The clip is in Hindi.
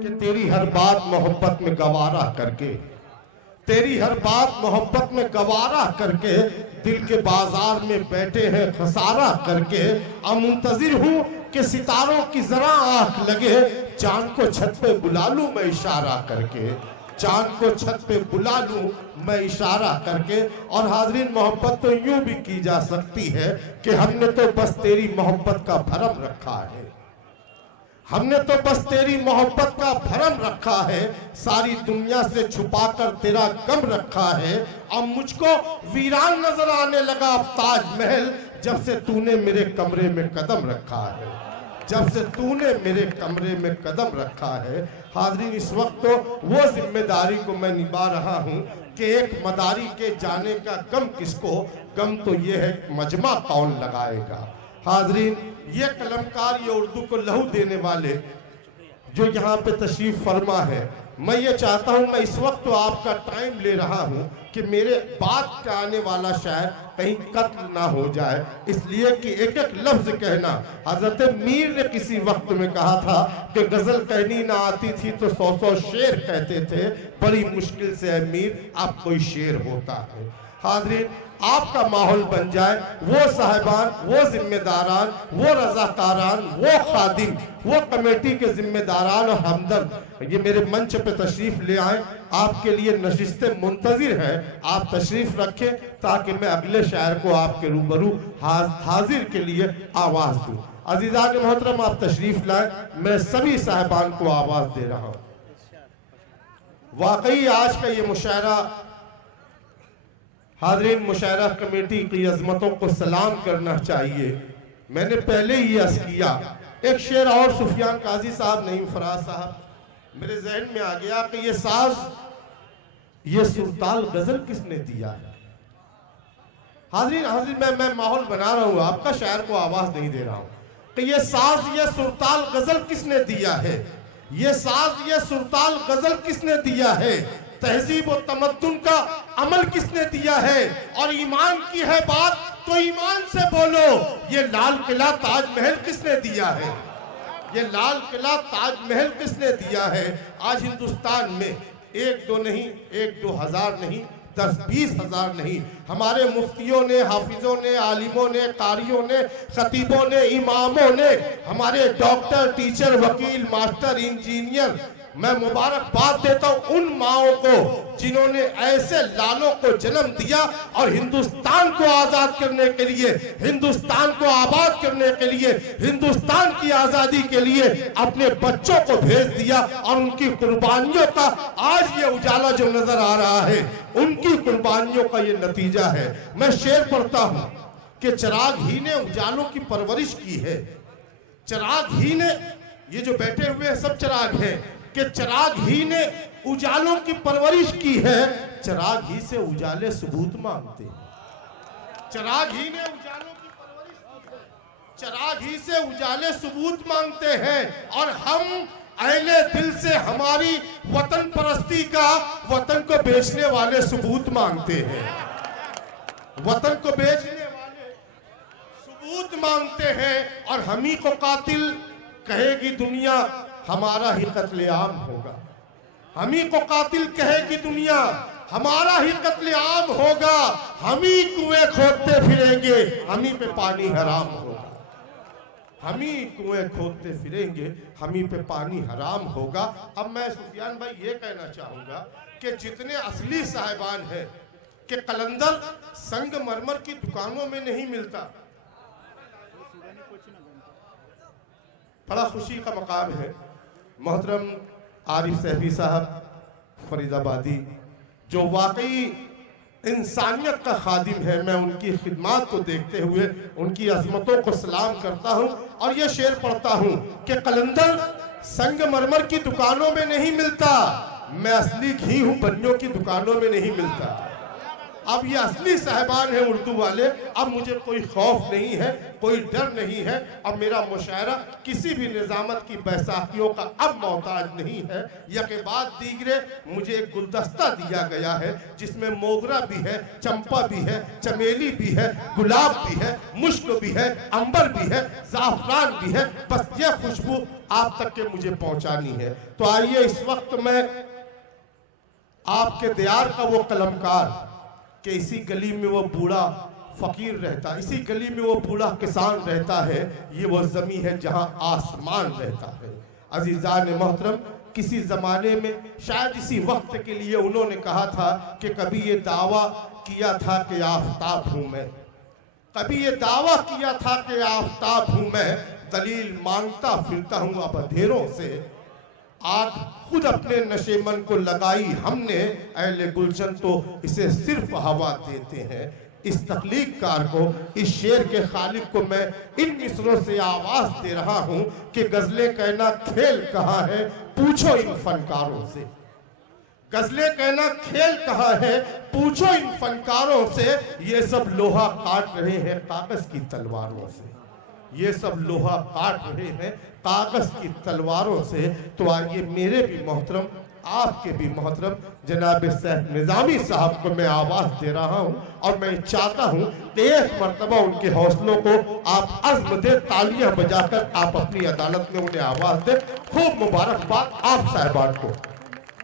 कि तेरी हर बात मोहब्बत में गवारा करके, तेरी हर बात मोहब्बत में गवारा करके दिल के बाजार में बैठे हैं खसारा करके। अब मुंतजिर हूँ कि सितारों की जरा आंख लगे, चांद को छत पे बुला लूं मैं इशारा करके, चांद को छत पे बुला लूं मैं इशारा करके। और हाजरीन, मोहब्बत तो यूं भी की जा सकती है कि हमने तो बस तेरी मोहब्बत का भरम रखा है, हमने तो बस तेरी मोहब्बत का भरम रखा है, सारी दुनिया से छुपाकर तेरा गम रखा है। अब मुझको वीरान नजर आने लगा अब ताजमहल, जब से तूने मेरे कमरे में कदम रखा है, जब से तूने मेरे कमरे में कदम रखा है। हाजरीन, इस वक्त तो वो जिम्मेदारी को मैं निभा रहा हूँ कि एक मदारी के जाने का गम किसको, गम तो ये है मजमा कौन लगाएगा। हाजरीन, ये कलमकार, ये उर्दू को लहू देने वाले जो यहाँ पे तशरीफ फरमा है, मैं ये चाहता हूँ, मैं इस वक्त तो आपका टाइम ले रहा हूँ कि मेरे बाद का आने वाला शायर कहीं कत्ल ना हो जाए, इसलिए कि एक एक लफ्ज कहना। हजरत मीर ने किसी वक्त में कहा था कि गजल कहनी ना आती थी तो 100 शेर कहते थे, बड़ी मुश्किल से है मीर अब कोई शेर होता है। हाजरीन, आपका माहौल बन जाए, वो साहिबान, वो जिम्मेदारान, वो रजाकारान, वो खादिम, वो कमेटी के जिम्मेदारान और हमदर्द ये मेरे मंच पे तशरीफ ले आए। आपके लिए नशिस्ते मुंतजिर है, आप तशरीफ रखें ताकि मैं अगले शायर को आपके रूबरू हाजिर के लिए आवाज दूं। अजीज़ान मोहतरम, आप तशरीफ लाए, मैं सभी साहिबान को आवाज दे रहा हूं। वाकई आज का ये मुशायरा, हाज़रीन, मुशायरा कमेटी की अजमतों को सलाम करना चाहिए। मैंने पहले ही अर्ज़ किया, एक शेर और सुफियान काजी साहब, नईम फराज साहब, मेरे जहन में आ गया कि ये साज, ये सुरताल गजल किसने दिया है। हाज़रीन, मैं माहौल बना रहा हूँ, आपका शायर को आवाज नहीं दे रहा हूँ कि ये साज, ये सुरताल गजल किसने दिया है, ये साज, ये सुरताल गजल किसने दिया है, तहजीब और तमद्दुन का अमल किसने दिया है, और ईमान की है बात तो ईमान से बोलो, ये लाल किला ताजमहल किसने दिया है, ये लाल किला ताजमहल किसने दिया है। आज हिंदुस्तान में एक दो नहीं, एक 2,000 नहीं, 10-20 हजार नहीं, हमारे मुफ्तियों ने, हाफिजों ने, आलिमों ने, कारियों ने, खतीबों ने, इमामों ने, हमारे डॉक्टर, टीचर, वकील, मास्टर, इंजीनियर, मैं मुबारकबाद देता हूं उन माओं को जिन्होंने ऐसे लालों को जन्म दिया और हिंदुस्तान को आजाद करने के लिए, हिंदुस्तान को आबाद करने के लिए, हिंदुस्तान की आजादी के लिए अपने बच्चों को भेज दिया। और उनकी कुर्बानियों का आज ये उजाला जो नजर आ रहा है, उनकी कुर्बानियों का ये नतीजा है। मैं शेर पढ़ता हूं कि चिराग ही ने उजालों की परवरिश की है, चिराग ही ने, ये जो बैठे हुए हैं सब चिराग हैं, कि चिराग ही ने उजालों की परवरिश की है, चिराग ही से उजाले सबूत मांगते हैं, चिराग ही ने उजालों की परवरिश की है, चिराग ही से उजाले सबूत मांगते हैं। और हम अहले दिल से हमारी वतन परस्ती का, वतन को बेचने वाले सबूत मांगते हैं, वतन को बेचने वाले सबूत मांगते हैं। और हम ही को कातिल कहेगी दुनिया, हमारा ही कत्लेआम होगा, हम ही को कातिल कहेगी दुनिया, हमारा ही कत्लेआम होगा, हम ही कुएं खोदते फिरेंगे, हम ही पे पानी हराम होगा, हम ही कुएं खोदते फिरेंगे, हम ही पे पानी हराम होगा। अब मैं सुफियान भाई ये कहना चाहूंगा कि जितने असली साहिबान हैं कि कलंदर संगमरमर की दुकानों में नहीं मिलता, बड़ा खुशी का मकाम है। मोहतरम आरिफ सैफी साहब फरीदाबादी, जो वाकई इंसानियत का खादिम है, मैं उनकी खिदमत को देखते हुए उनकी अजमतों को सलाम करता हूं। और ये शेर पढ़ता हूं कि कलंदर संगमरमर की दुकानों में नहीं मिलता, मैं असली घी हूं बनियों की दुकानों में नहीं मिलता। अब ये असली साहिबान हैं उर्दू वाले। अब मुझे कोई खौफ नहीं है, कोई डर नहीं है। अब मेरा मुशायरा किसी भी निजामत की बैसाखियों का अब मोहताज नहीं है। यके बाद दीगरे मुझे एक गुलदस्ता दिया गया है जिसमें मोगरा भी है, चंपा भी है, चमेली भी है, गुलाब भी है, मुश्क भी है, अंबर भी है, ज़ाफ़रान भी है। बस ये खुशबू आप तक के मुझे पहुंचानी है। तो आइए इस वक्त मैं आपके दियार का वो कलमकार कि इसी गली में वो बूढ़ा फकीर रहता, इसी गली में वो बूढ़ा किसान रहता है, ये वो ज़मी है जहां आसमान रहता है। अजीज़ान मोहतरम, किसी ज़माने में शायद इसी वक्त के लिए उन्होंने कहा था कि कभी ये दावा किया था कि आफताब हूँ मैं, कभी ये दावा किया था कि आफताब हूँ मैं, दलील मांगता फिरता हूँ अब अंधेरों से। आग खुद अपने नशेमन को लगाई हमने, अहले गुलशन तो इसे सिर्फ हवा देते हैं। इस तख्लीक कार को, इस शेर के खालिक को मैं इन मिसरों से आवाज दे रहा हूँ कि गजलें कहना खेल कहाँ है, पूछो इन फनकारों से। गजलें कहना खेल कहाँ है, पूछो इन फनकारों से। ये सब लोहा काट रहे हैं कागज की तलवारों से, ये सब लोहा काट रहे हैं कागज की तलवारों से। तो आइए मेरे भी मोहतरम, आपके भी मोहतरम जनाब सैफ निज़ामी साहब को मैं आवाज़ दे रहा हूं और मैं चाहता हूं कि एक मरतबा उनके हौसलों को आप अज़्म दे, तालियां बजाकर आप अपनी अदालत में उन्हें आवाज़ दें। खूब मुबारकबाद आप साहिबान को।